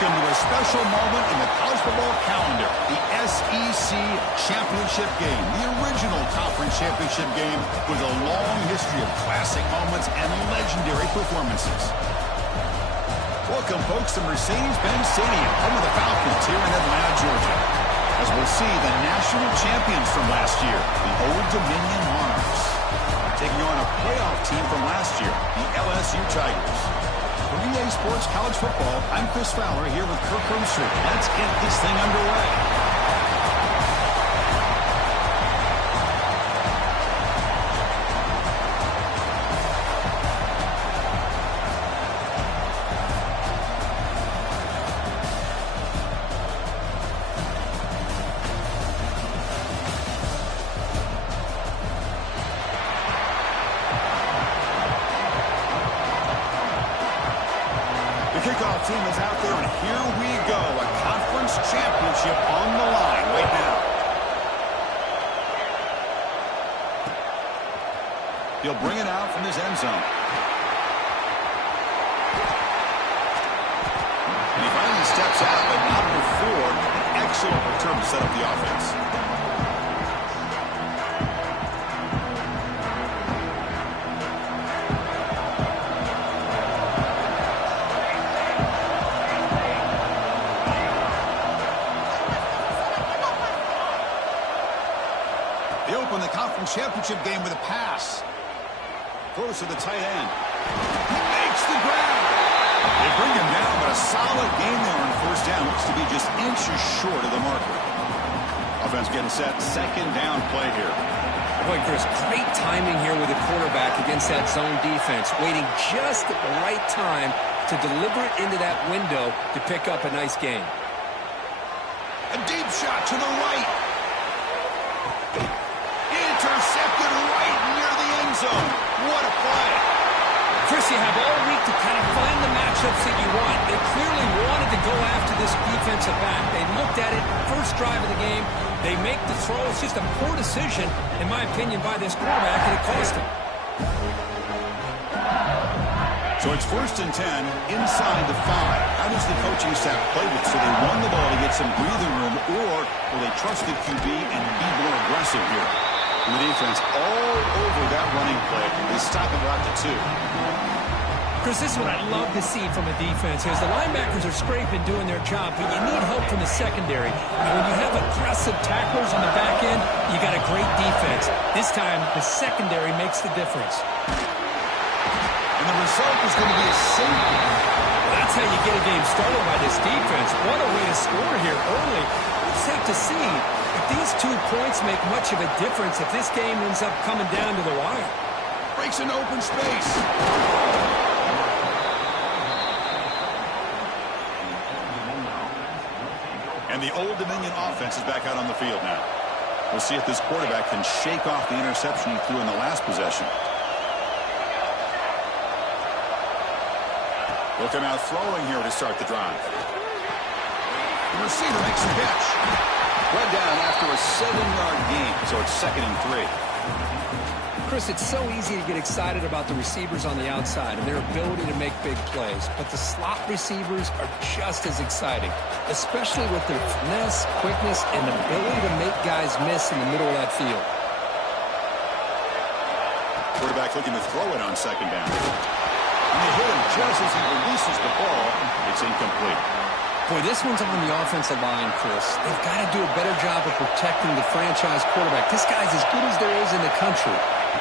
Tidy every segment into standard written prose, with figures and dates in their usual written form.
Welcome to a special moment in the college football calendar, the SEC Championship Game, the original conference championship game with a long history of classic moments and legendary performances. Welcome, folks, to Mercedes-Benz Stadium, home of the Falcons here in Atlanta, Georgia, as we'll see the national champions from last year, the Old Dominion Monarchs, taking on a playoff team from last year, the LSU Tigers. For EA Sports College Football, I'm Chris Fowler here with Kirk Herbstreit. Let's get this thing underway. The kickoff team is out there, and here we go. A conference championship on the line right now. He'll bring it out from his end zone. And he finally steps out, but not before an excellent return to set up the offense. They open the conference championship game with a pass. Throws to the tight end. He makes the grab. They bring him down, but a solid game there on first down. Looks to be just inches short of the marker. Offense getting set. Second down play here. Boy, Chris, great timing here with the quarterback against that zone defense. Waiting just at the right time to deliver it into that window to pick up a nice gain. A deep shot to the right. Intercepted right near the end zone. What a play. Chris, you have all week to kind of find the matchups that you want. They clearly wanted to go after this defensive back. They looked at it, first drive of the game. They make the throw. It's just a poor decision, in my opinion, by this quarterback, and it cost him. So it's 1st and 10, inside the 5. How does the coaching staff play with? So they run the ball to get some breathing room, or will they trust the QB and be more aggressive here? And the defense all over that running play. They stop it out to 2. Chris, this is what I love to see from a defense. As the linebackers are scraping, doing their job, but you need help from the secondary. And when you have aggressive tacklers on the back end, you got a great defense. This time, the secondary makes the difference. And the result is going to be a safety. Well, that's how you get a game started by this defense. What a way to score here early. We'll just have to see if these 2 points make much of a difference if this game ends up coming down to the wire. Breaks an open space. And the Old Dominion offense is back out on the field now. We'll see if this quarterback can shake off the interception he threw in the last possession. Look him out throwing here to start the drive. The receiver makes the catch. Led down after a 7-yard gain, so it's 2nd and 3. Chris, it's so easy to get excited about the receivers on the outside and their ability to make big plays, but the slot receivers are just as exciting, especially with their finesse, quickness, and ability to make guys miss in the middle of that field. Quarterback looking to throw it on 2nd down. And they hit him just as he releases the ball. It's incomplete. Boy, this one's on the offensive line, Chris. They've got to do a better job of protecting the franchise quarterback. This guy's as good as there is in the country,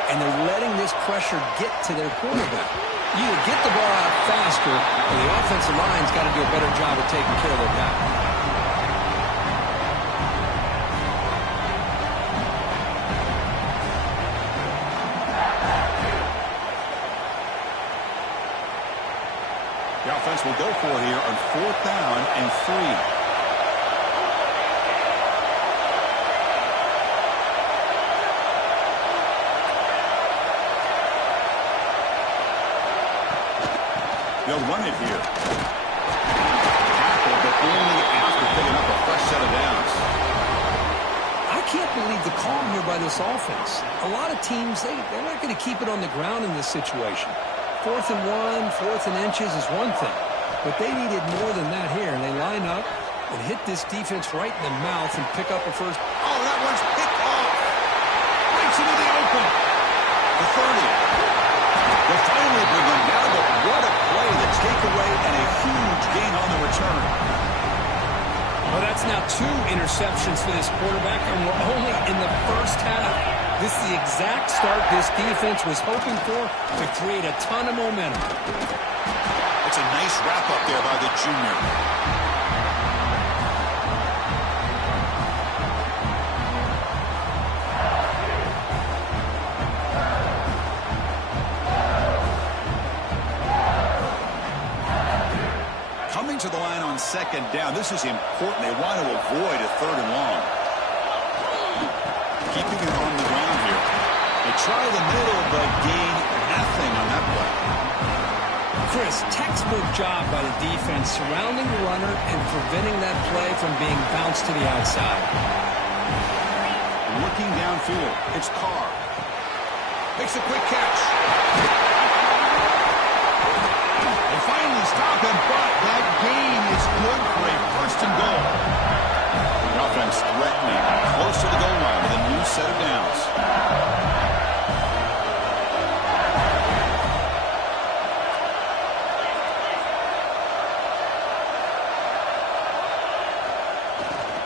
and they're letting this pressure get to their quarterback. You either get the ball out faster, or the offensive line's got to do a better job of taking care of their guy. The offense will go for here on 4th down and 3. They'll run it here. Tackle, but only after picking up a fresh set of downs. I can't believe the calm here by this offense. A lot of teams, they're not going to keep it on the ground in this situation. 4th and 1, 4th and inches is one thing. But they needed more than that here. And they line up and hit this defense right in the mouth and pick up a first. Oh, that one's picked off. Right into the open. The 30. They'll finally bring him down, but what a play. The takeaway and a huge gain on the return. Well, that's now 2 interceptions for this quarterback, and we're only in the first half. This is the exact start this defense was hoping for to create a ton of momentum. It's a nice wrap-up there by the junior. To the line on 2nd down. This is important. They want to avoid a 3rd and long. Keeping it on the ground here. They try the middle, but gain nothing on that play. Chris, textbook job by the defense surrounding the runner and preventing that play from being bounced to the outside. Looking downfield. It's Carr. Makes a quick catch. Finally stop him, but that gain is good for a 1st and goal. The offense threatening, close to the goal line with a new set of downs.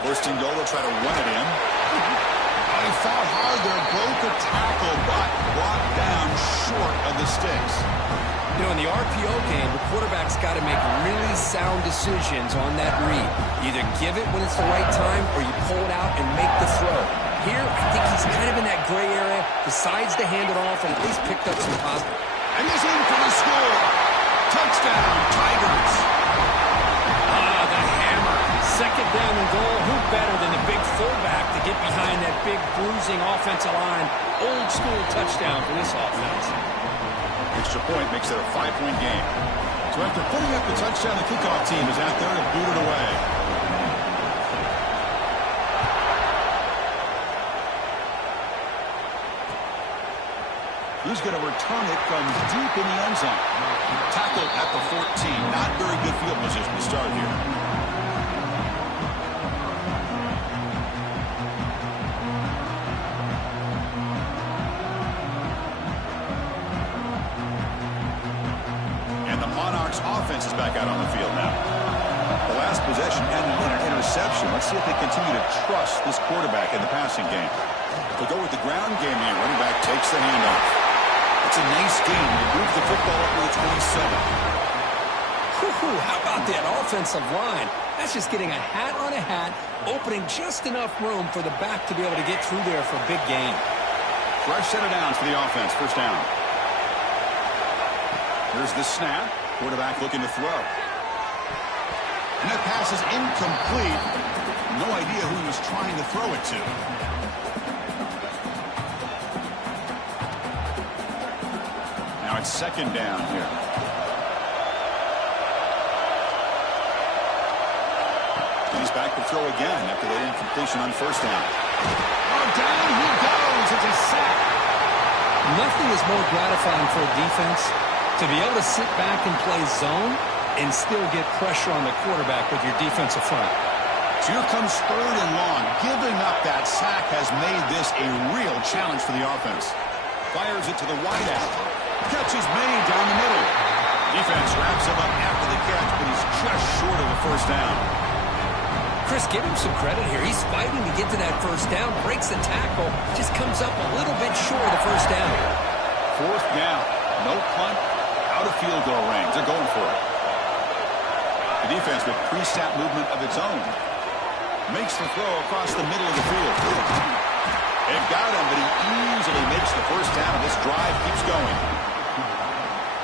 First and goal, they'll try to run it in. They fought hard there, broke a tackle, but brought down short of the sticks. You know, in the RPO game, the quarterback's got to make really sound decisions on that read. Either give it when it's the right time or you pull it out and make the throw. Here, I think he's kind of in that gray area, decides to hand it off and at least picked up some positive. And he's in for the score. Touchdown, Tigers. The hammer. 2nd down and goal. Who better than the big fullback to get behind that big bruising offensive line? Old school touchdown for this offense. Extra point makes it a 5-point game. So after putting up the touchdown, the kickoff team is out there to boot it away. He's going to return it from deep in the end zone. Tackled at the 14. Not very good field position to start here. Offense is back out on the field now. The last possession ended in an interception. Let's see if they continue to trust this quarterback in the passing game. They'll go with the ground game here. Running back takes the handoff. It's a nice game. They move the football up to the 27. How about that offensive line? That's just getting a hat on a hat, opening just enough room for the back to be able to get through there for a big gain. Fresh set of downs for the offense. 1st down. Here's the snap. Quarterback looking to throw. And that pass is incomplete. No idea who he was trying to throw it to. Now it's 2nd down here. And he's back to throw again after that incompletion on 1st down. Oh, down he goes. It's a sack. Nothing is more gratifying for a defense to be able to sit back and play zone and still get pressure on the quarterback with your defensive front. So here comes 3rd and long. Giving up that sack has made this a real challenge for the offense. Fires it to the wideout. Catches many down the middle. Defense wraps him up after the catch, but he's just short of the 1st down. Chris, give him some credit here. He's fighting to get to that 1st down, breaks the tackle, just comes up a little bit short of the 1st down. 4th down. No punt. Out of field goal range. They're going for it. The defense with pre-snap movement of its own. Makes the throw across the middle of the field. They've got him, but he easily makes the 1st down, and this drive keeps going.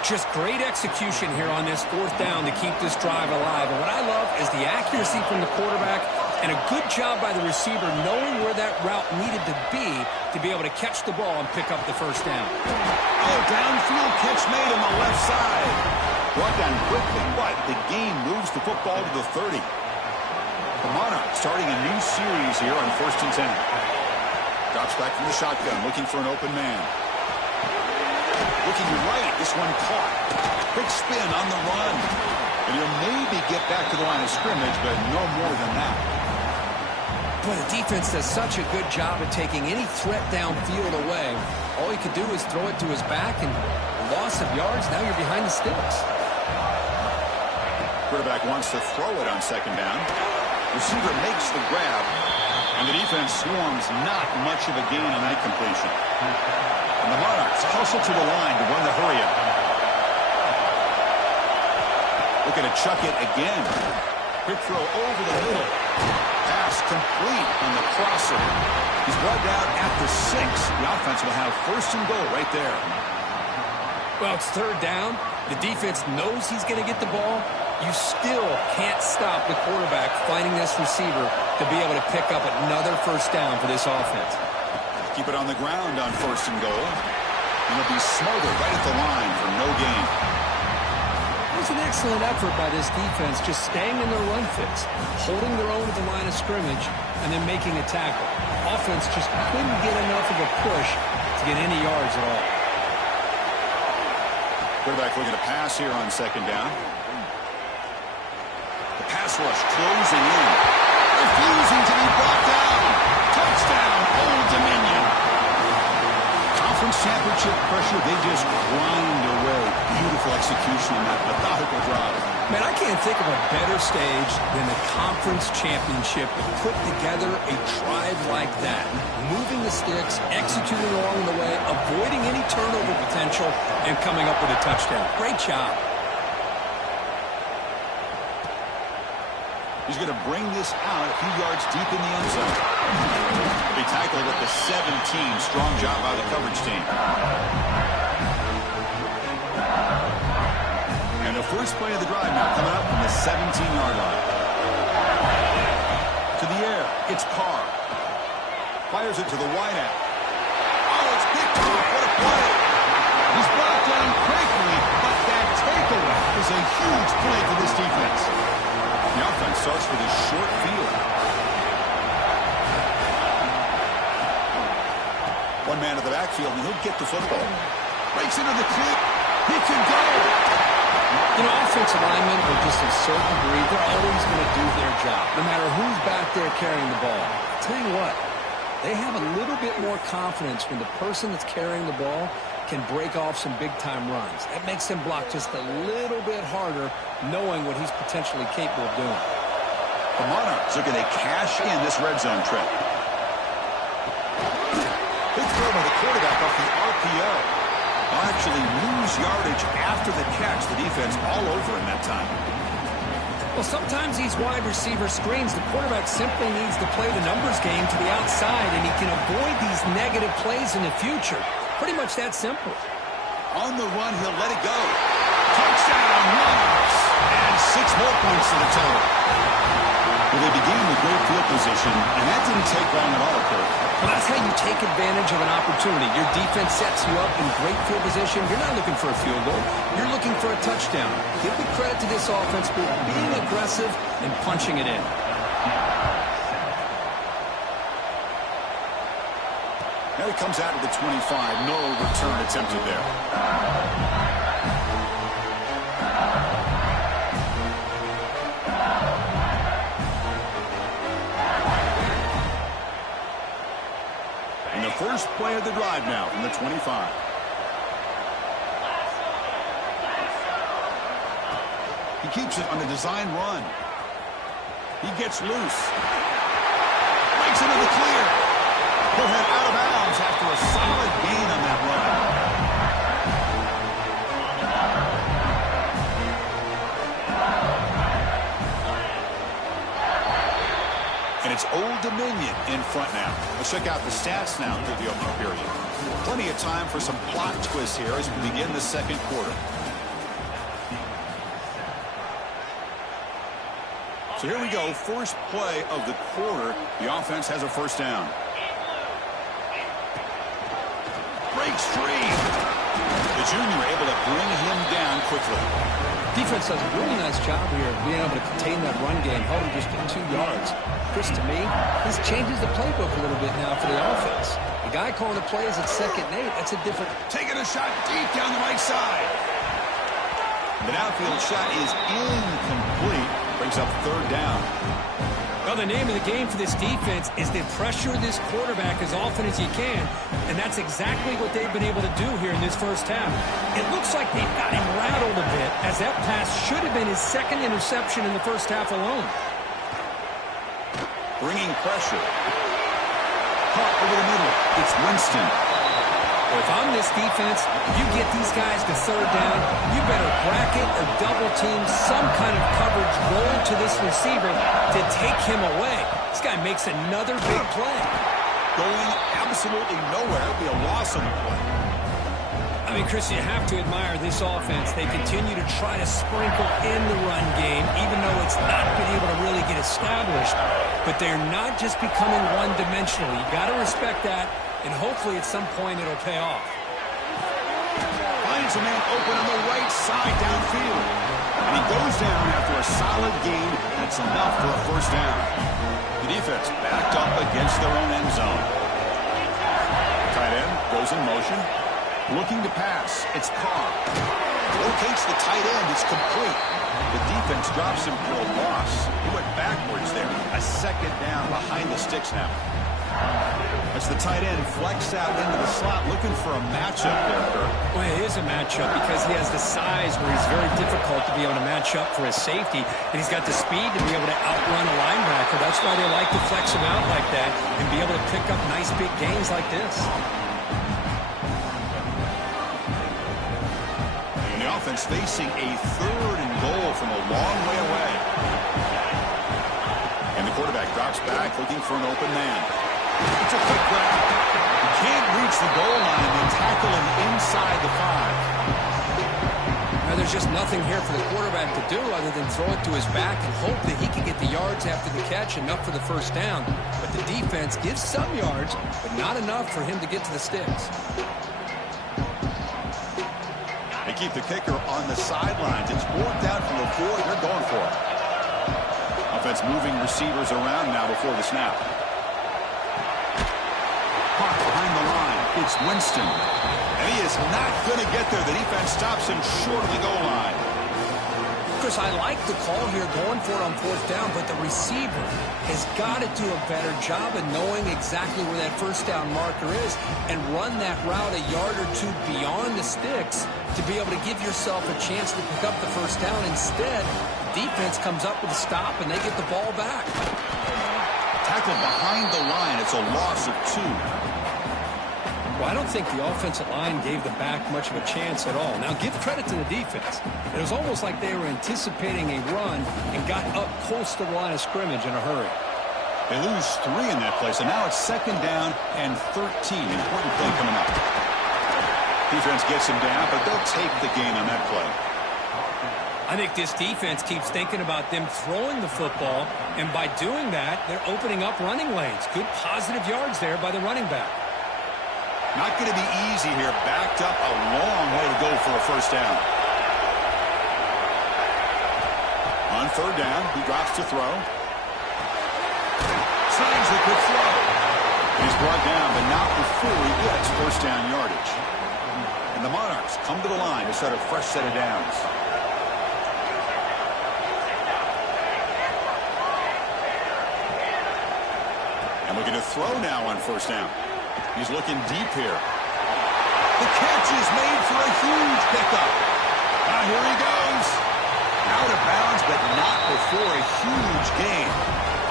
Just great execution here on this 4th down to keep this drive alive. And what I love is the accuracy from the quarterback and a good job by the receiver knowing where that route needed to be able to catch the ball and pick up the 1st down. Oh, downfield catch made on the left side. Brought down quickly, but the game moves the football to the 30. The Monarchs starting a new series here on 1st and 10. Drops back from the shotgun, looking for an open man. Looking right, this one caught. Quick spin on the run. And he'll maybe get back to the line of scrimmage, but no more than that. Boy, the defense does such a good job of taking any threat downfield away. All he could do is throw it to his back, and loss of yards, now you're behind the sticks. Quarterback wants to throw it on second down. Receiver makes the grab, and the defense swarms not much of a gain on that completion. And the Monarchs hustle to the line to run the hurry-up. Looking to chuck it again. Quick throw over the middle. Pass complete on the crosser. He's brought down at the 6. The offense will have first and goal right there. Well, it's third down. The defense knows he's going to get the ball. You still can't stop the quarterback finding this receiver to be able to pick up another first down for this offense. Keep it on the ground on first and goal. And he'll be smothered right at the line for no gain. It was an excellent effort by this defense, just staying in their run fits, holding their own at the line of scrimmage, and then making a tackle. Offense just couldn't get enough of a push to get any yards at all. Quarterback looking to pass here on second down. The pass rush closing in. Refusing to be brought down. Touchdown, Old Dominion. Conference championship pressure, they just grind away. Beautiful execution on that methodical drive. Man, I can't think of a better stage than the conference championship to put together a drive like that. Moving the sticks, executing along the way, avoiding any turnover potential, and coming up with a touchdown. Great job. He's going to bring this out a few yards deep in the end zone. He tackled at the 17. Strong job by the coverage team. And the first play of the drive now coming up from the 17-yard line. To the air, it's Carr. Fires it to the wideout. Oh, it's picked off. What a play. He's brought down quickly, but that takeaway is a huge play for this defense. The offense starts with a short field. One man in the backfield, and he'll get the football. Breaks into the clip. He can go. You know, offensive linemen are just a certain breed. They're always going to do their job, no matter who's back there carrying the ball. I'll tell you what, they have a little bit more confidence when the person that's carrying the ball can break off some big-time runs. That makes them block just a little bit harder, knowing what he's potentially capable of doing. The Monarchs are going to cash in this red zone trip. Big throw by the quarterback off the RPO. They'll actually lose yardage after the catch. The defense all over him that time. Well, sometimes these wide receiver screens, the quarterback simply needs to play the numbers game to the outside, and he can avoid these negative plays in the future. Pretty much that simple. On the run, he'll let it go. Touchdown, Monarchs! And 6 more points to the total. Well, they began with great field position, and that didn't take long at all, Kurt. Well, that's how you take advantage of an opportunity. Your defense sets you up in great field position. You're not looking for a field goal. You're looking for a touchdown. Give the credit to this offense for being aggressive and punching it in. Now he comes out of the 25. No return attempted there. And the first play of the drive now from the 25. He keeps it on the design run. He gets loose. Breaks into the clear. He'll head out of bounds after a solid gain on that run. And it's Old Dominion in front now. Let's check out the stats now through the opening period. Plenty of time for some plot twists here as we begin the second quarter. So here we go. First play of the quarter. The offense has a first down. Breaks free. The junior able to bring him down quickly. Defense does a really nice job here of being able to contain that run game, held him just at 2 yards. Chris, to me, this changes the playbook a little bit now for the offense. The guy calling the plays at 2nd and 8, that's a different... Taking a shot deep down the right side. The downfield shot is incomplete. Brings up 3rd down. Well, the name of the game for this defense is to pressure this quarterback as often as you can, and that's exactly what they've been able to do here in this first half. It looks like they've got him rattled a bit, as that pass should have been his 2nd interception in the first half alone. Bringing pressure. Caught over the middle. It's Winston. Well, if I'm this defense, you get these guys to 3rd down, you better bracket or double team some kind of coverage roll to this receiver to take him away. This guy makes another big play. Going absolutely nowhere. It'll be a loss on the play. I mean, Chris, you have to admire this offense. They continue to try to sprinkle in the run game, even though it's not been able to really get established. But they're not just becoming one-dimensional. You got to respect that. And hopefully at some point it'll pay off. Finds a man open on the right side downfield. And he goes down after a solid gain. That's enough for a 1st down. The defense backed up against their own end zone. Tight end goes in motion. Looking to pass. It's Carr. Locates the tight end. It's complete. The defense drops him for a loss. He went backwards there. A 2nd down behind the sticks now. As the tight end flexed out into the slot, looking for a matchup there, Kirk. Well, it is a matchup because he has the size where he's very difficult to be able to match up for his safety, and he's got the speed to be able to outrun a linebacker. That's why they like to flex him out like that and be able to pick up nice big gains like this. And the offense facing a 3rd and goal from a long way away. And the quarterback drops back looking for an open man. It's a quick grab. He can't reach the goal line. They tackle him inside the 5. Now, there's just nothing here for the quarterback to do other than throw it to his back and hope that he can get the yards after the catch, enough for the 1st down. But the defense gives some yards, but not enough for him to get to the sticks. They keep the kicker on the sidelines. It's 4th down from the 4. They're going for it. Offense moving receivers around now before the snap. Behind the line, it's Winston. And he is not going to get there. The defense stops him short of the goal line. Chris, I like the call here going for it on 4th down, but the receiver has got to do a better job of knowing exactly where that 1st down marker is and run that route a yard or 2 beyond the sticks to be able to give yourself a chance to pick up the 1st down. Instead, defense comes up with a stop and they get the ball back. Tackled behind the line. It's a loss of 2. Well, I don't think the offensive line gave the back much of a chance at all. Now, give credit to the defense. It was almost like they were anticipating a run and got up close to the line of scrimmage in a hurry. They lose 3 in that play, so now it's 2nd down and 13. Important play coming up. Defense gets him down, but they'll take the gain on that play. I think this defense keeps thinking about them throwing the football, and by doing that, they're opening up running lanes. Good positive yards there by the running back. Not going to be easy here. Backed up a long way to go for a 1st down. On 3rd down, he drops to throw. Signs the quick throw. He's brought down, but not before he gets 1st down yardage. And the Monarchs come to the line to start a fresh set of downs. And looking to throw now on 1st down. He's looking deep here. The catch is made for a huge pickup. Here he goes. Out of bounds, but not before a huge gain.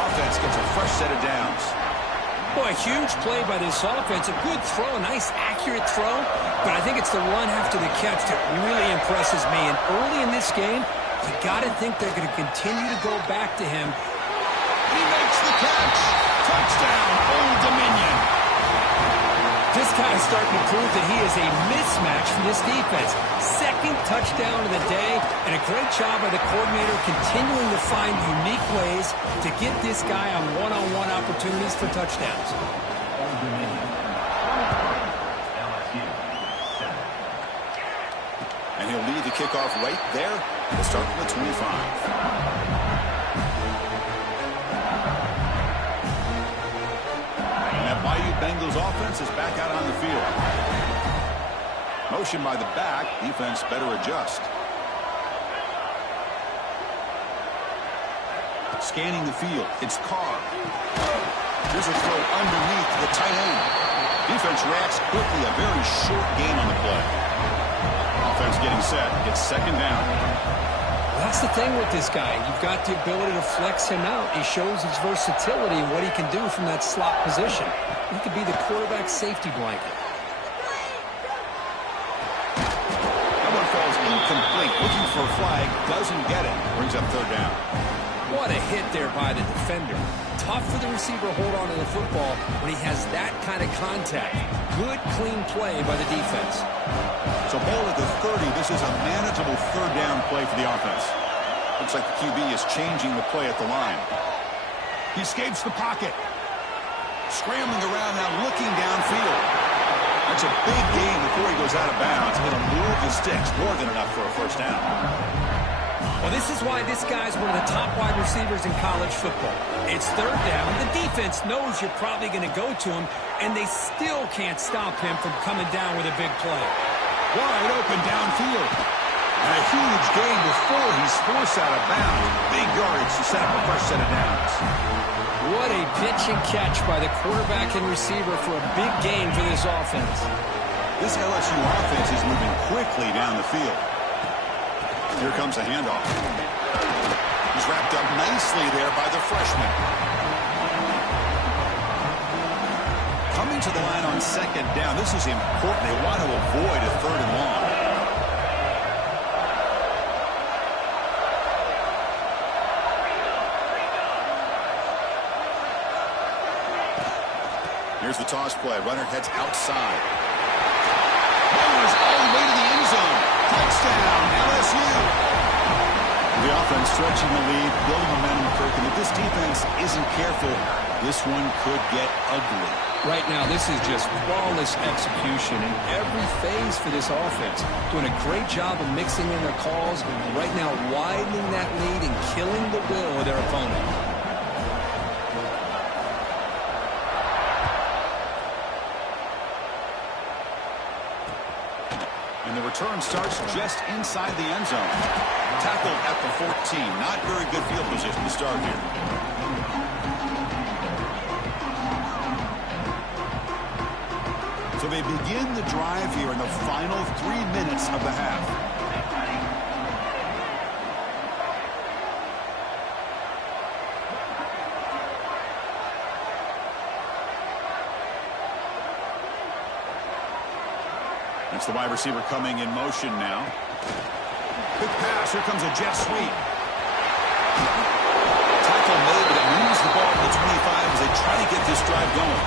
Offense gets a fresh set of downs. Boy, a huge play by this offense. A good throw, a nice accurate throw. But I think it's the run after the catch that really impresses me. And early in this game, you got to think they're going to continue to go back to him. He makes the catch. Touchdown, Old Dominion. This guy's starting to prove that he is a mismatch for this defense. 2nd touchdown of the day, and a great job by the coordinator continuing to find unique ways to get this guy on one-on-one opportunities for touchdowns. And he'll lead the kickoff right there. We'll start from the 25. Bengals offense offense is back out on the field. Motion by the back. Defense better adjust. Scanning the field. It's Carr. Here's a throw underneath the tight end. Defense reacts quickly. A very short gain on the play. Offense getting set. It's second down. Well, that's the thing with this guy. You've got the ability to flex him out. He shows his versatility and what he can do from that slot position. He could be the quarterback safety blanket. That one falls incomplete. Looking for a flag. Doesn't get it. Brings up third down. What a hit there by the defender. Tough for the receiver to hold on to the football when he has that kind of contact. Good, clean play by the defense. So ball at the 30. This is a manageable third down play for the offense. Looks like the QB is changing the play at the line. He escapes the pocket. Scrambling around now, looking downfield. That's a big gain before he goes out of bounds. It'll move the sticks. More than enough for a first down. Well, this is why this guy's one of the top wide receivers in college football. It's third down. The defense knows you're probably going to go to him, and they still can't stop him from coming down with a big play. Wide open downfield. And a huge gain before he's forced out of bounds. Big yardage to set up a fresh set of downs. What a pitch and catch by the quarterback and receiver for a big gain for this offense. This LSU offense is moving quickly down the field. Here comes a handoff. He's wrapped up nicely there by the freshman. Coming to the line on second down. This is important. They want to avoid a third and long. Here's the toss play. Runner heads outside. Runners all the way to the end zone. Touchdown, LSU. The offense stretching the lead, building momentum, Kirk. And if this defense isn't careful, this one could get ugly. Right now, this is just flawless execution in every phase for this offense. Doing a great job of mixing in their calls. Right now, widening that lead and killing the will of their opponent. And the return starts just inside the end zone. Tackled at the 14. Not very good field position to start here. So they begin the drive here in the final 3 minutes of the half. It's the wide receiver coming in motion now. Quick pass. Here comes a jet sweep. Tackle made, but it moves the ball to the 25 as they try to get this drive going.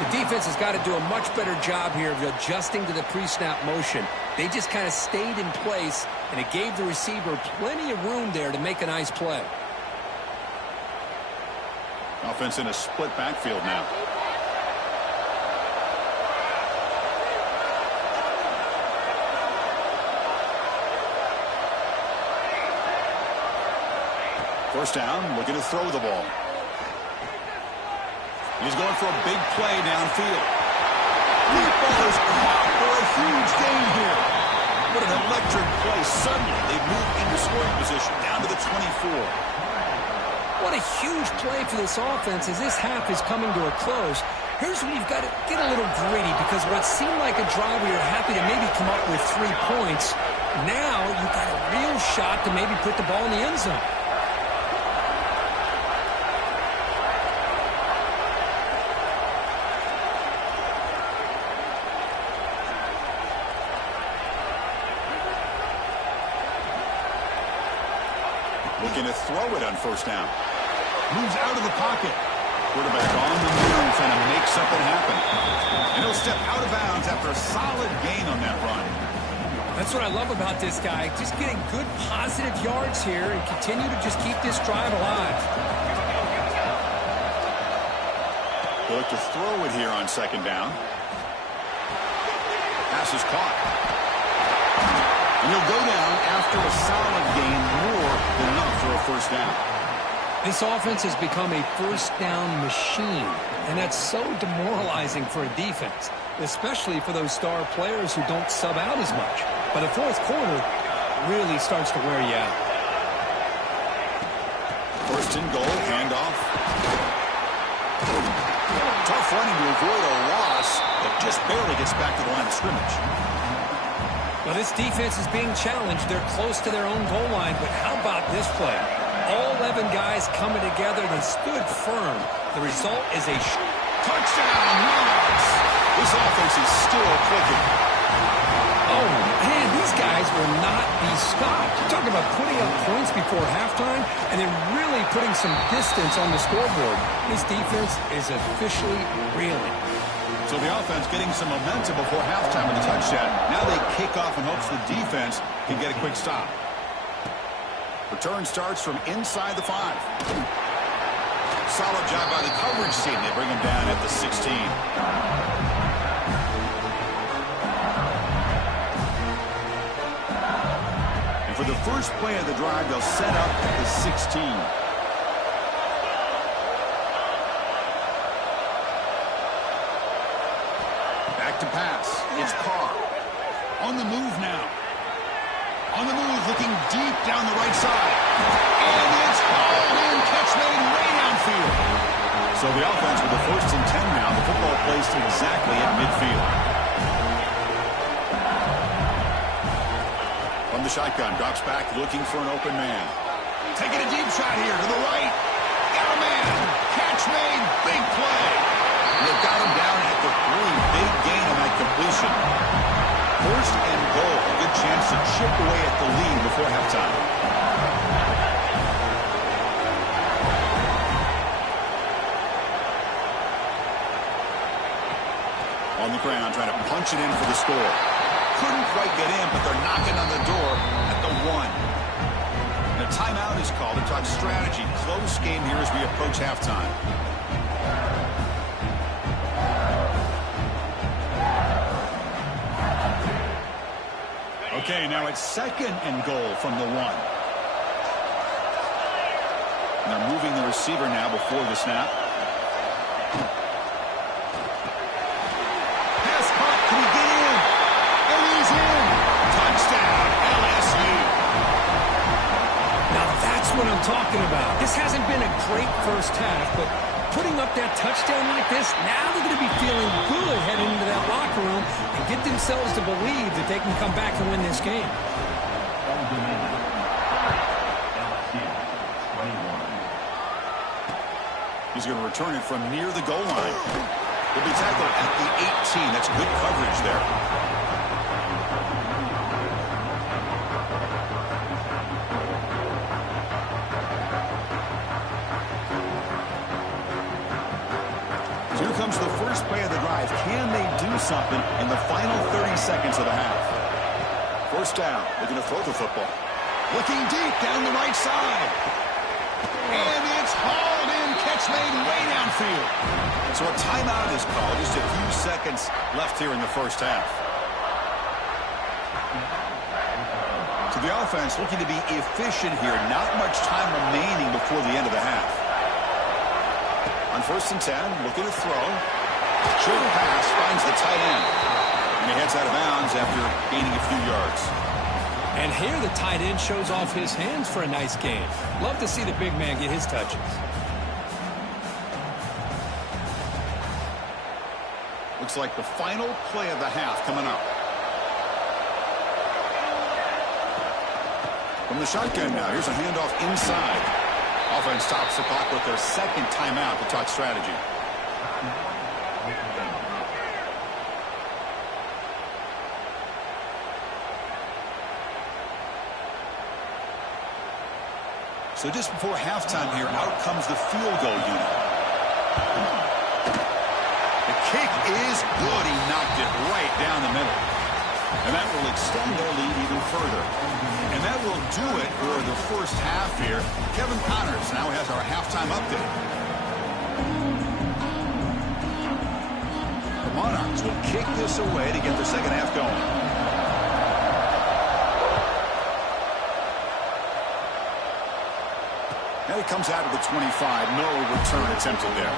The defense has got to do a much better job here of adjusting to the pre-snap motion. They just kind of stayed in place, and it gave the receiver plenty of room there to make a nice play. Offense in a split backfield now. First down, looking to throw the ball. He's going for a big play downfield. Deep ball is caught for a huge gain here. What an electric play. Suddenly, they move into scoring position down to the 24. What a huge play for this offense as this half is coming to a close. Here's where you've got to get a little gritty, because what seemed like a drive where you're happy to maybe come up with 3 points, now you've got a real shot to maybe put the ball in the end zone. Looking to throw it on first down. Moves out of the pocket. Quarterback on the move, trying to make something happen. And he'll step out of bounds after a solid gain on that run. That's what I love about this guy. Just getting good positive yards here and continue to just keep this drive alive. They'll look to throw it here on second down. Pass is caught. And he'll go down after a solid gain, more than enough for a first down. This offense has become a first down machine, and that's so demoralizing for a defense, especially for those star players who don't sub out as much. By the fourth quarter, it really starts to wear you out. First and goal, handoff. Tough running to avoid a loss, but just barely gets back to the line of scrimmage. Well, this defense is being challenged. They're close to their own goal line, but how about this play? All 11 guys coming together. They stood firm. The result is a touchdown. Nice. This offense is still clicking. Oh, man, these guys will not be stopped. You're talking about putting up points before halftime and then really putting some distance on the scoreboard. This defense is officially reeling. So the offense getting some momentum before halftime with the touchdown. Now they kick off in hopes the defense can get a quick stop. Return starts from inside the 5. Solid job by the coverage team. They bring him down at the 16. And for the first play of the drive, they'll set up at the 16. Back to pass. It's Carr. On the move now. On the move, looking deep down the right side. And it's hauled in. Catch made way downfield. So the offense with the first and 10 now. The football placed exactly at midfield. From the shotgun, drops back, looking for an open man. Taking a deep shot here to the right. Got a man. Catch made. Big play. They've got him down at the 3. Big gain on that completion. First and goal. A good chance to chip away at the lead before halftime. On the ground, trying to punch it in for the score. Couldn't quite get in, but they're knocking on the door at the 1. And a timeout is called to talk strategy. Close game here as we approach halftime. Okay, now it's second and goal from the 1. And they're moving the receiver now before the snap. Pass caught. Can he get in? And he's in. Touchdown, LSU. Now that's what I'm talking about. This hasn't been a great first half, but putting up that touchdown like this, now they're going to be feeling good heading into that locker room and get themselves to believe that they can come back and win this game. He's going to return it from near the goal line. He'll be tackled at the 18. That's good coverage there. Here comes the first play of the drive. Can they do something in the final 30 seconds of the half? First down. They're going to throw the football. Looking deep down the right side. And it's hauled in. Catch made way downfield. So a timeout is called. Just a few seconds left here in the first half. So the offense looking to be efficient here. Not much time remaining before the end of the half. On first and 10, looking to throw. Short pass finds the tight end. And he heads out of bounds after gaining a few yards. And here the tight end shows off his hands for a nice game. Love to see the big man get his touches. Looks like the final play of the half coming up. From the shotgun now, here's a handoff inside. Offense stops the clock with their second timeout to talk strategy. So just before halftime here, out comes the field goal unit. The kick is good. He knocked it right down the middle. And that will extend their lead even further. And that will do it for the first half here. Kevin Connors now has our halftime update. The Monarchs will kick this away to get the second half going. Now he comes out of the 25. No return attempted there.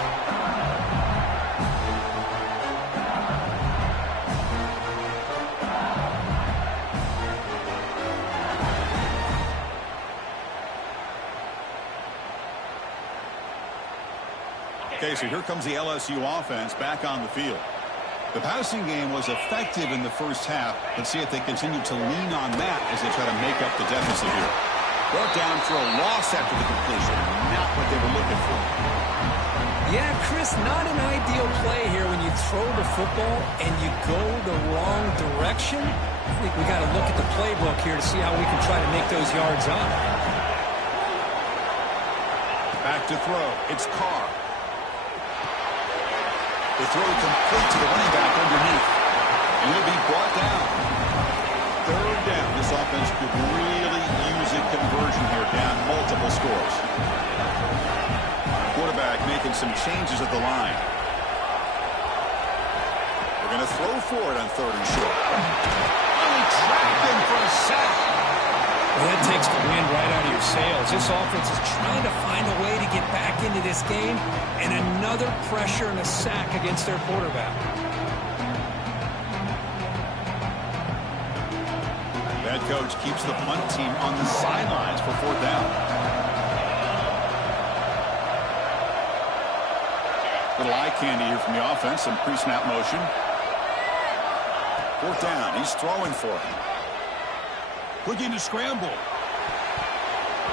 Okay, so here comes the LSU offense back on the field. The passing game was effective in the first half. Let's see if they continue to lean on that as they try to make up the deficit here. Brought down for a loss after the completion. Not what they were looking for. Yeah, Chris, not an ideal play here when you throw the football and you go the wrong direction. I think we got to look at the playbook here to see how we can try to make those yards up. Back to throw. It's Carr. The throw complete to the running back underneath. And he'll be brought down. Third down. This offense could really use a conversion here, down multiple scores. Quarterback making some changes at the line. They're going to throw for it on 3rd and short. Really trapped him for a sack. Well, that takes the wind right out of your sails. This offense is trying to find a way to get back into this game, and another pressure and a sack against their quarterback. Head coach keeps the punt team on the sidelines for 4th down. Little eye candy here from the offense, some pre-snap motion. 4th down, he's throwing for it. Looking to scramble.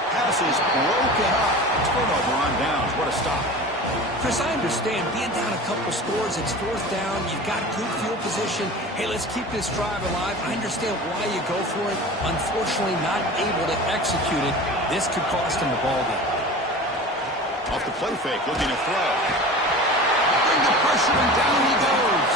Pass is broken up. Turnover on downs. What a stop. Chris, I understand being down a couple scores, it's 4th down, you've got good field position. Hey, let's keep this drive alive. I understand why you go for it. Unfortunately, not able to execute it. This could cost him the ball game. Off the play fake, looking to throw. Bring the pressure, and down he goes.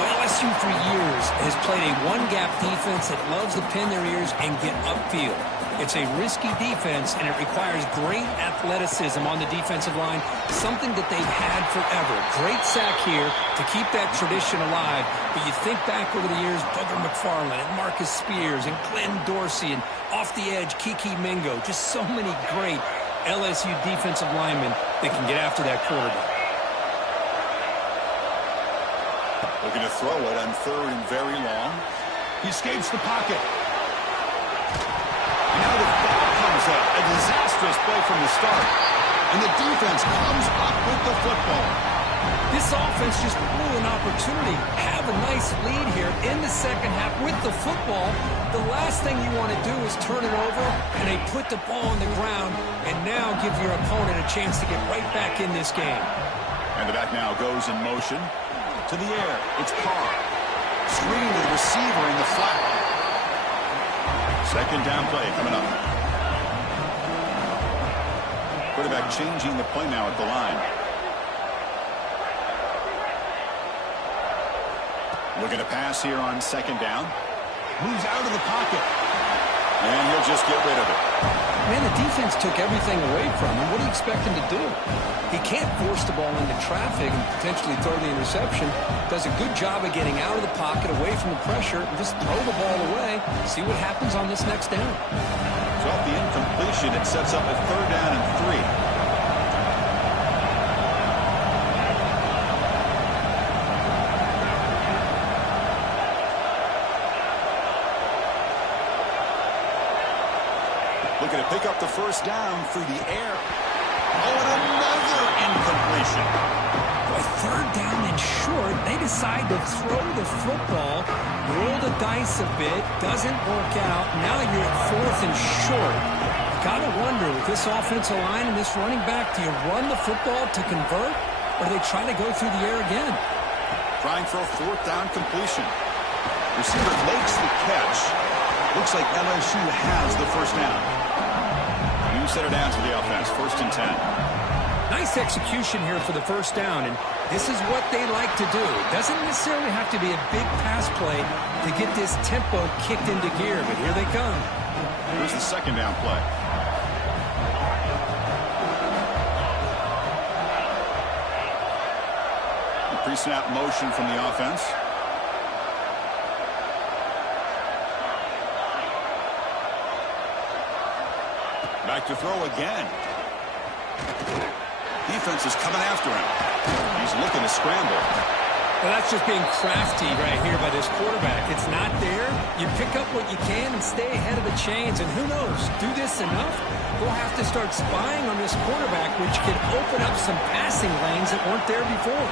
Well, LSU for years has played a one-gap defense that loves to pin their ears and get upfield. It's a risky defense, and it requires great athleticism on the defensive line, something that they've had forever. Great sack here to keep that tradition alive. But you think back over the years, Booger McFarland and Marcus Spears and Glenn Dorsey, and off the edge, Kiki Mingo. Just so many great LSU defensive linemen that can get after that quarterback. Looking to throw it on 3rd and very long. He escapes the pocket. And now the ball comes up. A disastrous play from the start. And the defense comes up with the football. This offense just blew an opportunity. Have a nice lead here in the second half with the football. The last thing you want to do is turn it over, and they put the ball on the ground and now give your opponent a chance to get right back in this game. And the back now goes in motion. To the air, it's Carr. Screen to the receiver in the flat. 2nd down play coming up. Quarterback changing the play now at the line. Looking to pass here on 2nd down. Moves out of the pocket. And he'll just get rid of it. Man, the defense took everything away from him. What do you expect him to do? He can't force the ball into traffic and potentially throw the interception. Does a good job of getting out of the pocket, away from the pressure, and just throw the ball away. See what happens on this next down. So off the incompletion, it sets up a 3rd down and 3. Looking to pick up the 1st down through the air. Oh, and another incompletion. Boy, 3rd down and short. They decide to throw the football, roll the dice a bit, doesn't work out. Now you're at 4th and short. Got to wonder, with this offensive line and this running back, do you run the football to convert, or do they try to go through the air again? Trying for a 4th down completion. Receiver makes the catch. Looks like LSU has the 1st down. You set it down to the offense, 1st and 10. Nice execution here for the 1st down, and this is what they like to do. It doesn't necessarily have to be a big pass play to get this tempo kicked into gear, but here they come. Here's the 2nd down play. The pre-snap motion from the offense. Back to throw again. Defense is coming after him. He's looking to scramble. Well, that's just being crafty right here by this quarterback. It's not there. You pick up what you can and stay ahead of the chains. And who knows, do this enough, we'll have to start spying on this quarterback, which could open up some passing lanes that weren't there before.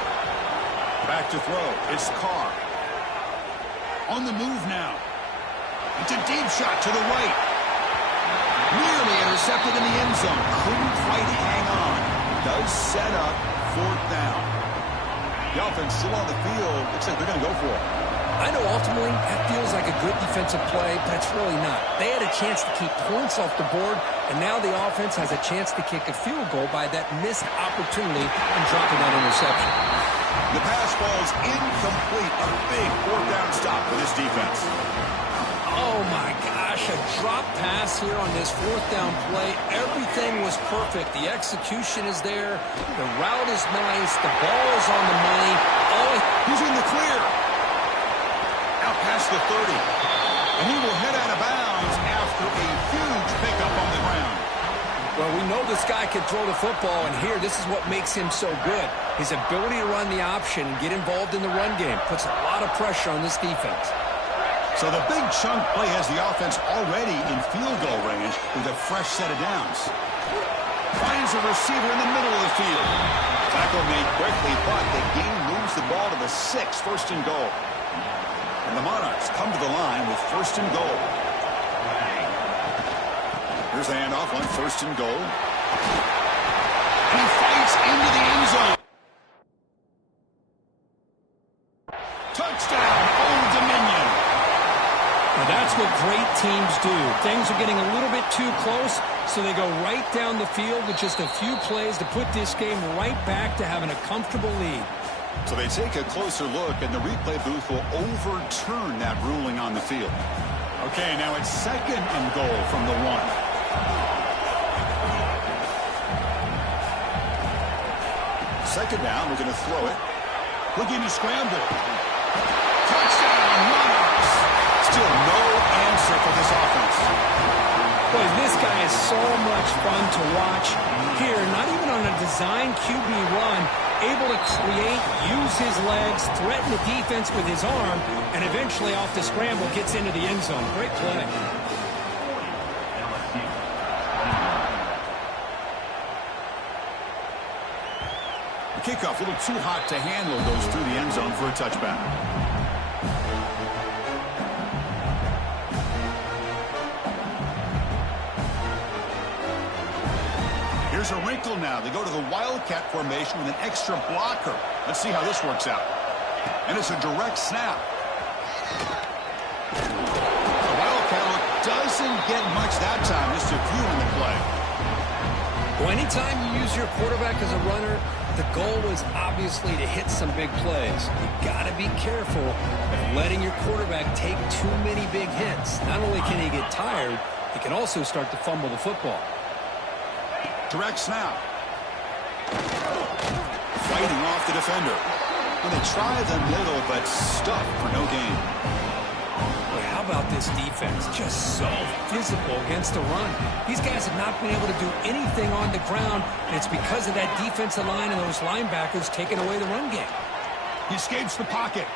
Back to throw. It's Carr. On the move now. It's a deep shot to the right. Nearly intercepted in the end zone. Couldn't quite hang on. Does set up 4th down. The offense still on the field. Looks like they're going to go for it. I know ultimately that feels like a good defensive play, but it's really not. They had a chance to keep points off the board, and now the offense has a chance to kick a field goal by that missed opportunity and dropping that interception. The pass falls incomplete. A big 4th down stop for this defense. Oh, my gosh, a drop pass here on this 4th down play. Everything was perfect. The execution is there. The route is nice. The ball is on the money. He's in the clear. Out past the 30. And he will head out of bounds after a huge pickup on the ground. Well, we know this guy can throw the football, and here, this is what makes him so good. His ability to run the option and get involved in the run game puts a lot of pressure on this defense. So the big chunk play has the offense already in field goal range with a fresh set of downs. Finds a receiver in the middle of the field. Tackle made quickly, but the game moves the ball to the 6, 1st and goal. And the Monarchs come to the line with 1st and goal. Here's the handoff on 1st and goal. And he fights into the end zone. Touchdown, Old Dominion. Now that's what great teams do. Things are getting a little bit too close, so they go right down the field with just a few plays to put this game right back to having a comfortable lead. So they take a closer look, and the replay booth will overturn that ruling on the field. Okay, now it's 2nd and goal from the 1. 2nd down, we're going to throw it. Looking to scramble. Touchdown, Monarchs! Still no answer for this offense. Boy, this guy is so much fun to watch. Here, not even on a design QB run, able to create, use his legs, threaten the defense with his arm, and eventually off the scramble gets into the end zone. Great play. The kickoff a little too hot to handle, goes through the end zone for a touchback. Here's a wrinkle now. They go to the Wildcat formation with an extra blocker. Let's see how this works out. And it's a direct snap. The Wildcat look doesn't get much that time. Just a few in the play. Well, anytime you use your quarterback as a runner, the goal was obviously to hit some big plays. You got to be careful of letting your quarterback take too many big hits. Not only can he get tired, he can also start to fumble the football. Direct snap. Fighting off the defender. And they try the middle, but stuffed for no gain. Boy, how about this defense? Just so physical against the run. These guys have not been able to do anything on the ground, and it's because of that defensive line and those linebackers taking away the run game. He escapes the pocket,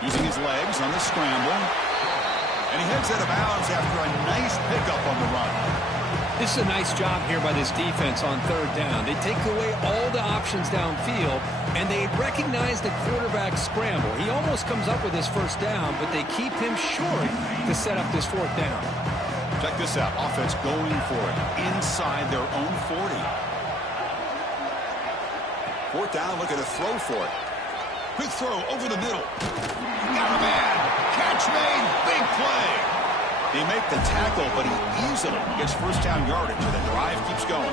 using his legs on the scramble. And he heads out of bounds after a nice pickup on the run. This is a nice job here by this defense on 3rd down. They take away all the options downfield, and they recognize the quarterback scramble. He almost comes up with his 1st down, but they keep him short to set up this 4th down. Check this out. Offense going for it inside their own 40. 4th down, looking to throw for it. Quick throw over the middle. Got a man. Catch made. Big play. They make the tackle, but he easily gets 1st down yardage, and the drive keeps going.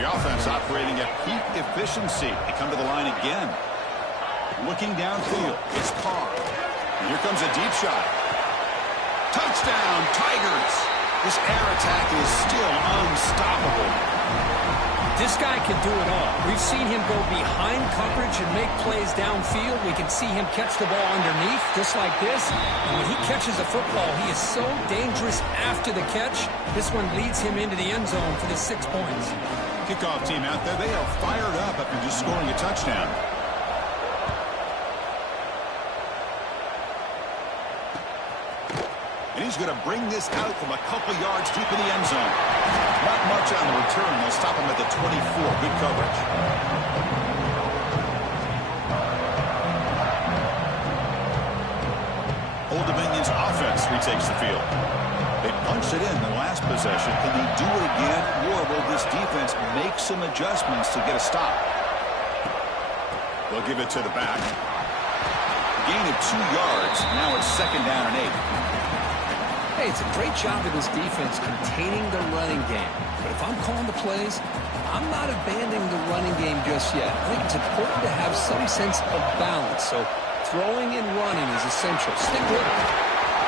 The offense operating at peak efficiency. They come to the line again. Looking downfield, it's Carr. And here comes a deep shot. Touchdown, Tigers! This air attack is still unstoppable. This guy can do it all. We've seen him go behind coverage and make plays downfield. We can see him catch the ball underneath, just like this. And when he catches a football, he is so dangerous after the catch. This one leads him into the end zone for the 6 points. Kickoff team out there, they are fired up after just scoring a touchdown. And he's going to bring this out from a couple yards deep in the end zone. Not much on the return. They'll stop him at the 24. Good coverage. Old Dominion's offense retakes the field. They punched it in the last possession. Can they do it again, or will this defense make some adjustments to get a stop? They'll give it to the back. Gain of 2 yards. Now it's 2nd down and 8. Hey, it's a great job of this defense containing the running game. But if I'm calling the plays, I'm not abandoning the running game just yet. I think it's important to have some sense of balance. So throwing and running is essential. Stick with it.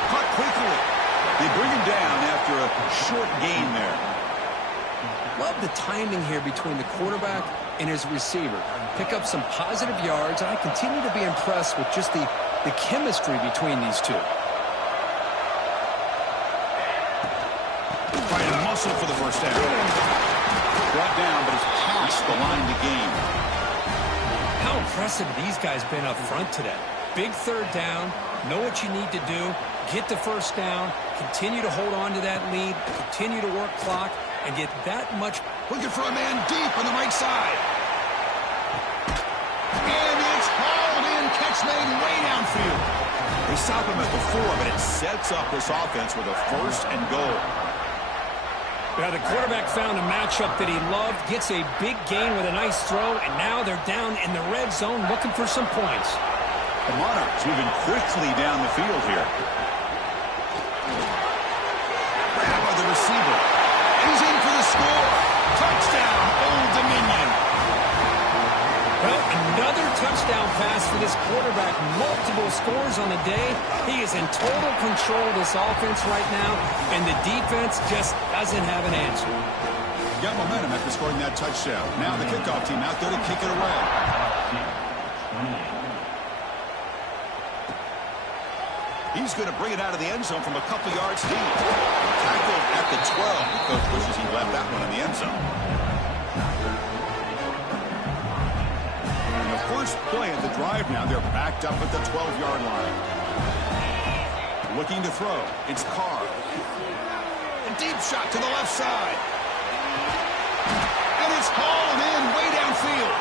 Caught quickly. They bring him down after a short gain there. Love the timing here between the quarterback and his receiver. Pick up some positive yards, and I continue to be impressed with just the chemistry between these two. Trying to muscle for the first down. Brought down, but it's past the line to gain. How impressive these guys been up front today. Big 3rd down. Know what you need to do. Get the first down. Continue to hold on to that lead. Continue to work clock. And get that much. Looking for a man deep on the right side. And it's hauled in. Catch made way downfield. They stop him at the 4, but it sets up this offense with a 1st and goal. Now the quarterback found a matchup that he loved, gets a big gain with a nice throw, and now they're down in the red zone looking for some points. The Monarchs moving quickly down the field here. Grab by the receiver. He's in for the score. Touchdown, Old Dominion. Well, another touchdown pass for this quarterback. Multiple scores on the day. He is in total control of this offense right now, and the defense just doesn't have an answer. Got momentum after scoring that touchdown. Now the kickoff team out there to kick it away. He's going to bring it out of the end zone from a couple yards deep. Tackled at the 12. The coach wishes he left that one in the end zone. First play of the drive now. They're backed up at the 12-yard line. Looking to throw. It's Carr. A deep shot to the left side. And it's hauled in way downfield.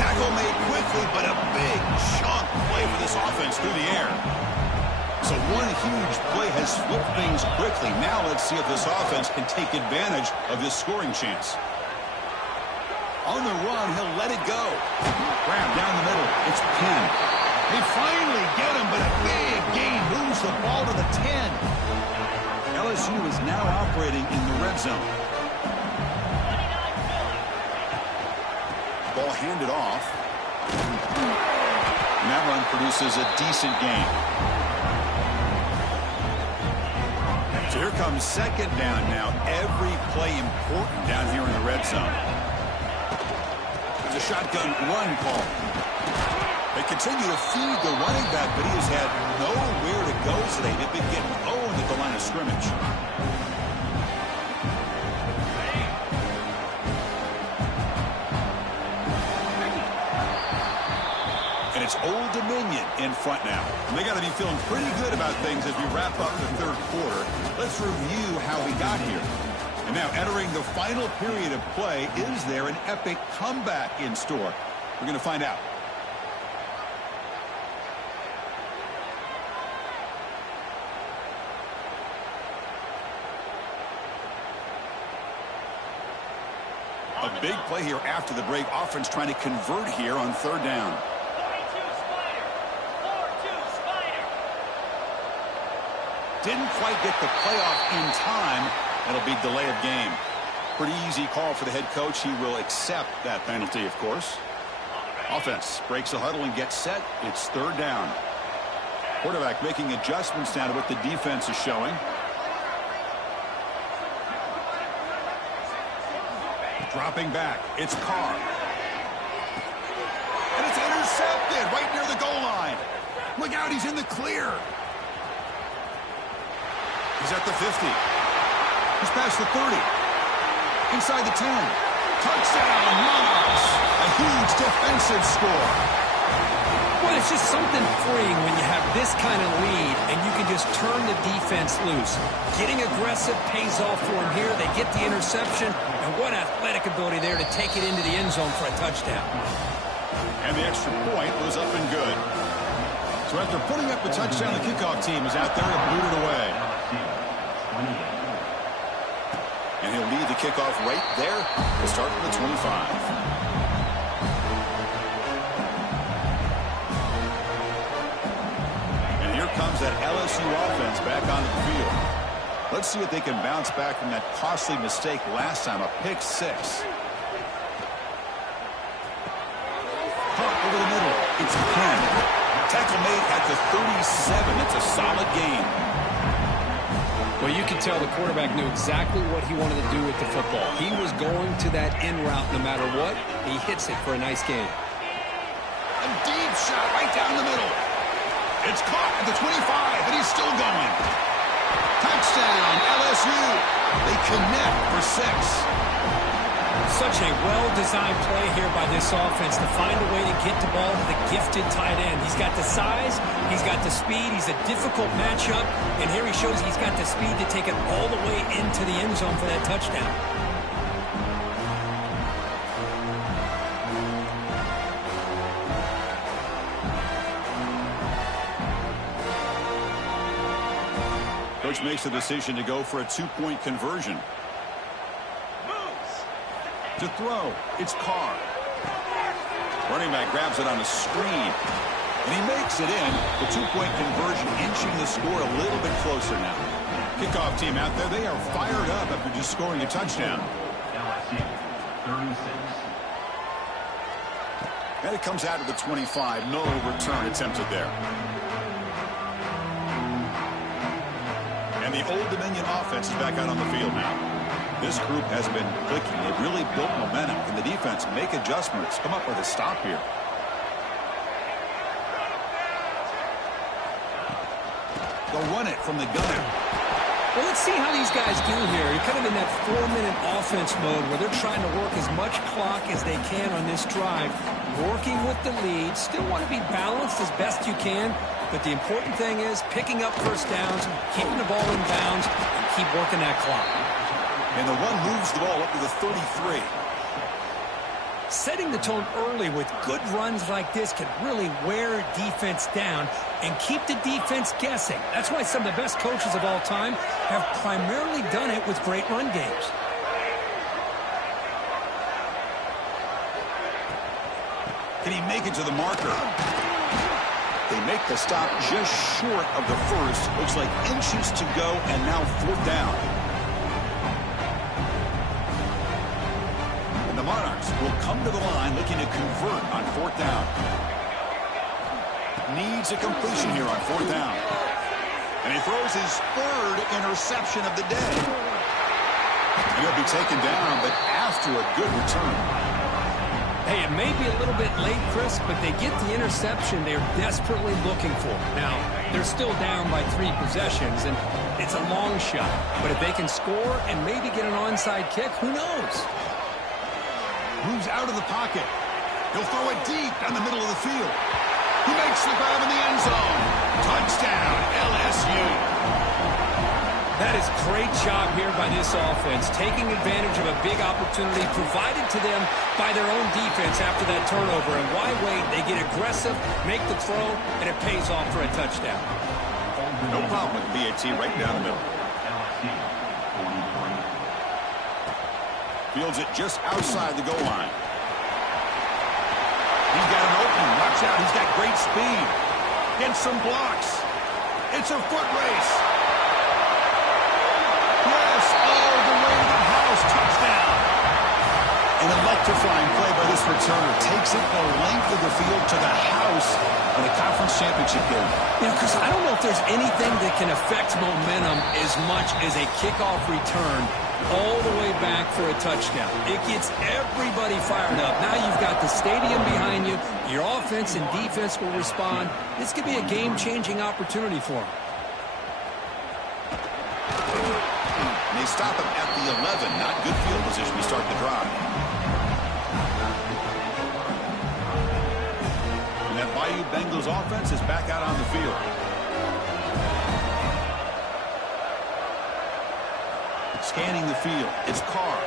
Tackle made quickly, but a big chunk play for this offense through the air. So one huge play has flipped things quickly. Now let's see if this offense can take advantage of this scoring chance. On the run, he'll let it go. Grab down the middle. It's Penn. They finally get him, but a big gain moves the ball to the 10. LSU is now operating in the red zone. Ball handed off. And that run produces a decent gain. So here comes 2nd down now. Every play important down here in the red zone. A shotgun run call. They continue to feed the running back, but he has had nowhere to go today. They've been getting owned at the line of scrimmage. And it's Old Dominion in front now. And they got to be feeling pretty good about things as we wrap up the 3rd quarter. Let's review how we got here. And now entering the final period of play, is there an epic comeback in store? We're going to find out. A big play here after the break. Offense trying to convert here on 3rd down. 42 Spider. 4-2 Spider. Didn't quite get the playoff in time. That'll be delay of game. Pretty easy call for the head coach. He will accept that penalty, of course. Offense breaks the huddle and gets set. It's 3rd down. Quarterback making adjustments now to what the defense is showing. Dropping back, it's Carr. And it's intercepted right near the goal line. Look out, he's in the clear. He's at the 50. He's past the 30. Inside the 10. Touchdown, Monarchs. A huge defensive score. Well, it's just something freeing when you have this kind of lead and you can just turn the defense loose. Getting aggressive pays off for them here. They get the interception, and what athletic ability there to take it into the end zone for a touchdown. And the extra point was up and good. So after putting up the touchdown, the kickoff team is out there to boot it away. And he'll lead the kickoff right there to start from the 25. Comes that LSU offense back onto the field. Let's see if they can bounce back from that costly mistake last time, a pick six. Caught over the middle. It's Penn. Tackle made at the 37. It's a solid game. Well, you can tell the quarterback knew exactly what he wanted to do with the football. He was going to that in route no matter what. He hits it for a nice game. A deep shot right down the middle. It's caught at the 25, and he's still going. Touchdown, LSU. They connect for 6. Such a well-designed play here by this offense to find a way to get the ball to the gifted tight end. He's got the size, he's got the speed, he's a difficult matchup, and here he shows he's got the speed to take it all the way into the end zone for that touchdown. Coach makes the decision to go for a 2-point conversion. To throw, it's Carr. Running back grabs it on a screen, and he makes it in. The 2-point conversion inching the score a little bit closer now. Kickoff team out there, they are fired up after just scoring a touchdown. LSU, 36. And it comes out of the 25. No return attempted there. And the Old Dominion offense is back out on the field now. This group has been clicking. They've really built momentum. Can the defense make adjustments? Come up with a stop here. They'll run it from the gunner. Well, let's see how these guys do here. You're kind of in that 4-minute offense mode where they're trying to work as much clock as they can on this drive. Working with the lead. Still want to be balanced as best you can. But the important thing is picking up first downs, keeping the ball in bounds, and keep working that clock. And the run moves the ball up to the 33. Setting the tone early with good runs like this can really wear defense down and keep the defense guessing. That's why some of the best coaches of all time have primarily done it with great run games. Can he make it to the marker? They make the stop just short of the first. Looks like inches to go, and now 4th down. And the Monarchs will come to the line looking to convert on 4th down. Needs a completion here on 4th down. And he throws his 3rd interception of the day. And he'll be taken down, but after a good return. Hey, it may be a little bit late, Chris, but they get the interception they're desperately looking for. Now, they're still down by 3 possessions, and it's a long shot. But if they can score and maybe get an onside kick, who knows? Moves out of the pocket. He'll throw it deep down the middle of the field. He makes the grab in the end zone. Touchdown, LSU. That is a great job here by this offense, taking advantage of a big opportunity provided to them by their own defense after that turnover. And why wait? They get aggressive, make the throw, and it pays off for a touchdown. No problem with BAT right down the middle. Fields it just outside the goal line. He's got an opening. Watch out. He's got great speed. Gets some blocks. It's a foot race. Yes, all the way to the house. Touchdown. An electrifying play by the This returner takes it the length of the field to the house in a conference championship game. You know, Chris, I don't know if there's anything that can affect momentum as much as a kickoff return all the way back for a touchdown. It gets everybody fired up. Now you've got the stadium behind you. Your offense and defense will respond. This could be a game-changing opportunity for them. They stop him at the 11. Not good field position to start the drive. And that Bayou Bengals offense is back out on the field. Scanning the field. It's Carr.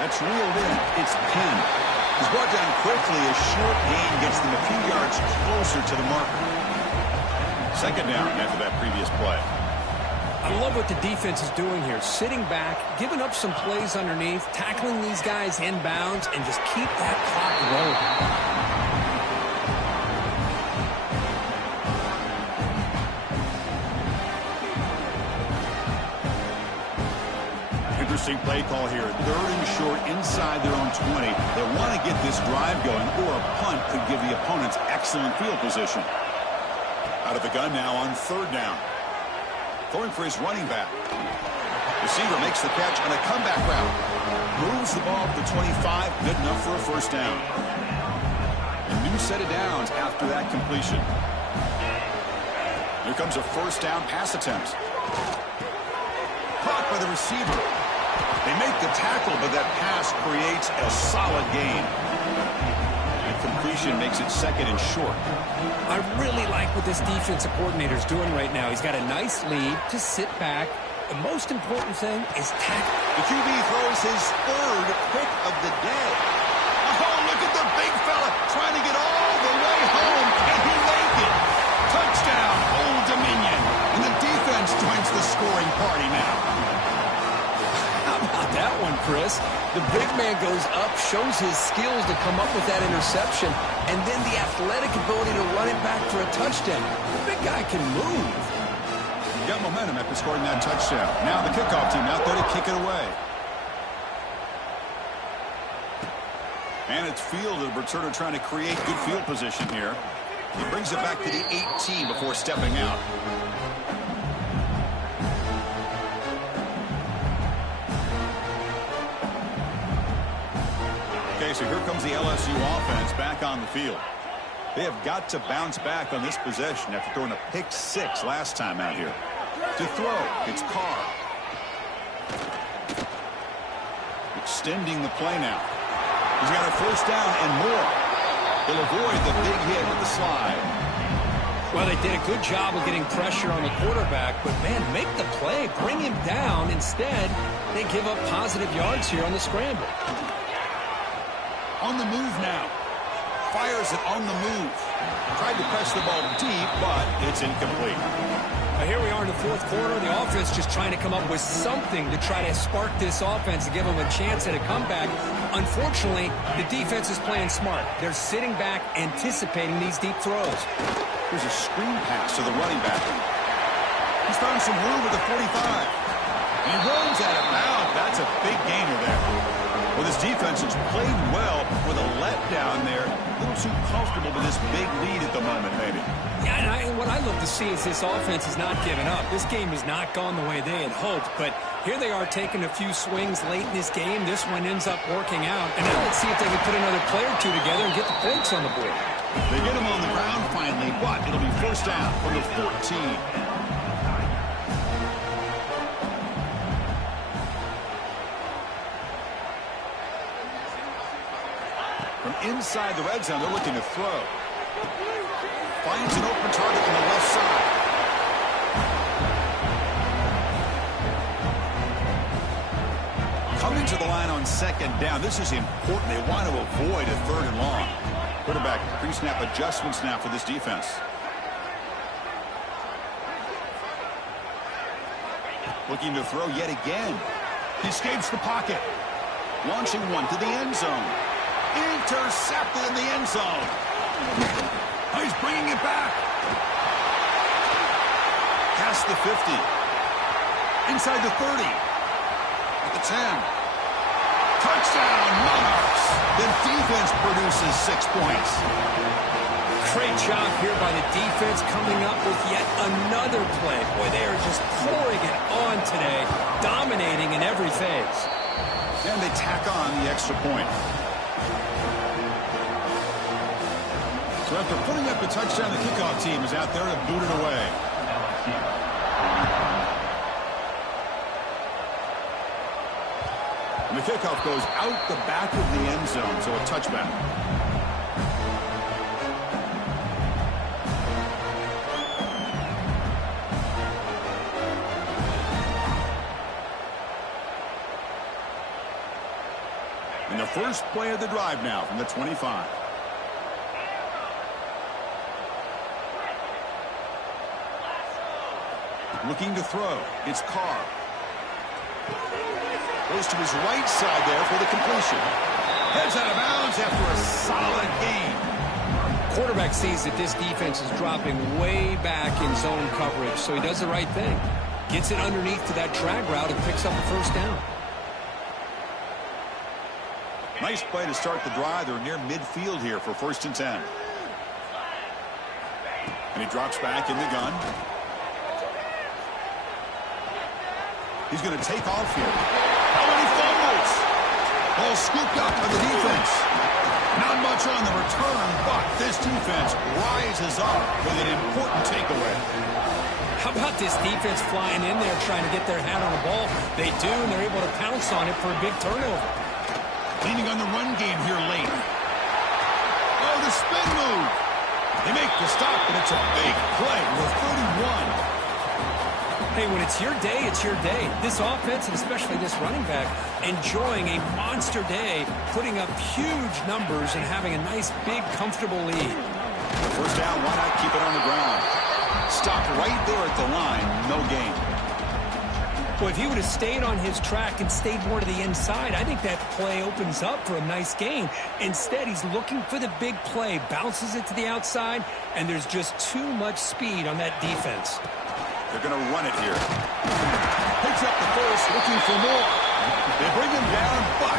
That's reeled in. It's Penn. He's brought down quickly. A short gain gets them a few yards closer to the marker. Second down after that previous play. I love what the defense is doing here. Sitting back, giving up some plays underneath, tackling these guys inbounds, and just keep that clock rolling. Interesting play call here. 3rd and short inside their own 20. They want to get this drive going, or a punt could give the opponents excellent field position. Out of the gun now on 3rd down. Throwing for his running back. Receiver makes the catch on a comeback route. Moves the ball to the 25. Good enough for a first down. A new set of downs after that completion. Here comes a first down pass attempt. Caught by the receiver. They make the tackle, but that pass creates a solid gain. And completion makes it 2nd and short. I really like what this defensive coordinator is doing right now. He's got a nice lead. Just sit back. The most important thing is tackle. The QB throws his 3rd pick of the day. Oh, look at the big fella trying to get all the way home. Can he make it? Touchdown, Old Dominion. And the defense joins the scoring party now. How about that one, Chris? The big man goes up, shows his skills to come up with that interception, and then the athletic ability to run it back for a touchdown. The big guy can move. Got momentum after scoring that touchdown. Now the kickoff team out there to kick it away. And it's Field, the returner, trying to create good field position here. He brings it back to the 18 before stepping out. Okay, so here comes the LSU offense back on the field. They have got to bounce back on this possession after throwing a pick 6 last time out here. To throw, it's Carr. Extending the play now. He's got a first down and more. They'll avoid the big hit with the slide. Well, they did a good job of getting pressure on the quarterback, but, man, make the play. Bring him down. Instead, they give up positive yards here on the scramble. On the move now. Fires it on the move. Tried to press the ball deep, but it's incomplete. Now here we are in the 4th quarter. The offense just trying to come up with something to try to spark this offense and give them a chance at a comeback. Unfortunately, the defense is playing smart. They're sitting back, anticipating these deep throws. Here's a screen pass to the running back. He's found some room at the 45. And he runs out of bounds. That's a big gainer there. Well, this defense has played well with a letdown there. A little too comfortable with this big lead at the moment, maybe. Yeah, and what I love to see is this offense is not giving up. This game has not gone the way they had hoped, but here they are taking a few swings late in this game. This one ends up working out. And now let's see if they can put another play or two together and get the points on the board. They get him on the ground finally, but it'll be first down from the 14. From inside the red zone, they're looking to throw. Finds an open target on the left side. Coming to the line on 2nd down. This is important. They want to avoid a 3rd and long. Quarterback pre-snap adjustments now for this defense. Looking to throw yet again. He escapes the pocket. Launching one to the end zone. Intercepted in the end zone. Oh, he's bringing it back. Past the 50. Inside the 30. At the 10. Touchdown, Monarchs. The defense produces 6 points. Great job here by the defense coming up with yet another play. Boy, they are just pouring it on today, dominating in every phase. And they tack on the extra point. So after putting up a touchdown, the kickoff team is out there to boot it away. And the kickoff goes out the back of the end zone, so a touchback. And the first play of the drive now from the 25. Looking to throw. It's Carr. Goes to his right side there for the completion. Heads out of bounds after a solid gain. Quarterback sees that this defense is dropping way back in zone coverage, so he does the right thing. Gets it underneath to that drag route and picks up the first down. Nice play to start the drive. They're near midfield here for 1st and 10. And he drops back in the gun. He's going to take off here. Oh, and he fumbles. Ball scooped up by the defense. Not much on the return, but this defense rises up with an important takeaway. How about this defense flying in there trying to get their hand on the ball? They do, and they're able to pounce on it for a big turnover. Leaning on the run game here late. Oh, the spin move. They make the stop, and it's a big play with 31. Hey, when it's your day, it's your day. This offense, and especially this running back, enjoying a monster day, putting up huge numbers and having a nice, big, comfortable lead. First down, why not keep it on the ground? Stopped right there at the line, no gain. Well, if he would have stayed on his track and stayed more to the inside, I think that play opens up for a nice gain. Instead, he's looking for the big play, bounces it to the outside, and there's just too much speed on that defense. They're going to run it here. Picks up the first, looking for more. They bring him down, but